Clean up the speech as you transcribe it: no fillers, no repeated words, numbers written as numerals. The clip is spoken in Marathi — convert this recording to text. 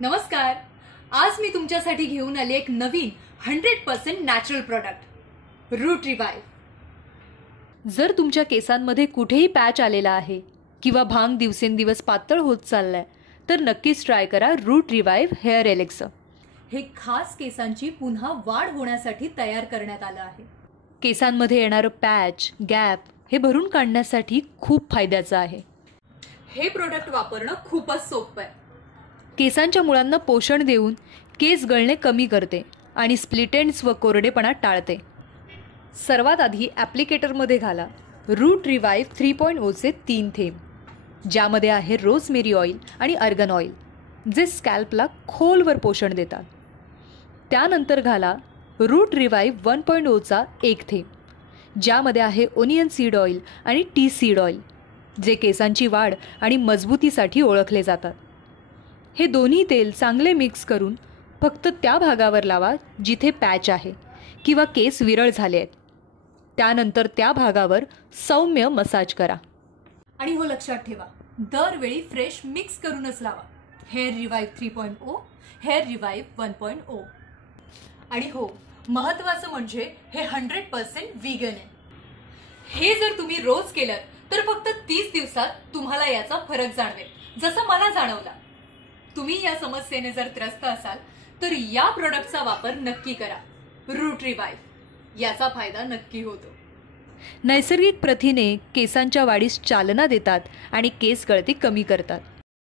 नमस्कार. आज मी तुमच्यासाठी घेऊन आले एक नवीन 100% नॅचरल प्रोडक्ट, रूट रिवाइव. जर तुमच्या केसांमध्ये कुठेही पॅच आलेला आहे किंवा भांग दिवसेंदिवस पातळ होत चाललाय तर नक्कीच ट्राय करा रूट रिवाइव हेअर एलेक्सर. हे खास केसांची पुन्हा वाढ होण्यासाठी तयार करण्यात आलं आहे. केसांमध्ये येणारं पॅच, गॅप हे भरून काढण्यासाठी खूप फायद्याचं आहे. हे प्रोडक्ट वापरणं खूपच सोपं आहे. केसांच्या मुळांना पोषण देऊन केस गळणे कमी करते आणि स्प्लिट एंड्स व कोरडेपणा टाळते. सर्वात आधी ॲप्लिकेटरमध्ये घाला रूट रिवाइव 3.0चे 3 थेंब, ज्यामध्ये आहे रोजमेरी ऑइल आणि अर्गन ऑइल, जे स्कॅल्पला खोलवर पोषण देतात. त्यानंतर घाला रूट रिवाइव 1.0चा 1 थेंब, ज्यामध्ये आहे ओनियन सीड ऑइल आणि टी सीड ऑइल, जे केसांची वाढ आणि मजबूतीसाठी ओळखले जातात. हे दोन्ही तेल चांगले मिक्स करून फक्त त्या भागावर लावा जिथे पॅच आहे किंवा केस विरळ झाले आहेत. त्यानंतर त्या भागावर सौम्य मसाज करा. आणि हो, लक्षात ठेवा, दरवेळी फ्रेश मिक्स करूनच लावा. Hair revive 3.0, hair revive 1.0. आणि हो, महत्त्वाचं म्हणजे हे 100% व्हीगन आहे. हे जर तुम्ही रोज केलं तर फक्त 30 दिवसात तुम्हाला याचा फरक जाणवेल, जसं मला जाणवला. तुम्ही या समस्येने जर त्रस्त असाल तर या प्रोडक्टचा वापर नक्की करा. रूट रिवाइव, याचा फायदा नक्की होतो. नैसर्गिक प्रथिने केसांच्या वाढीस चालना देतात आणि केस गळती कमी करतात.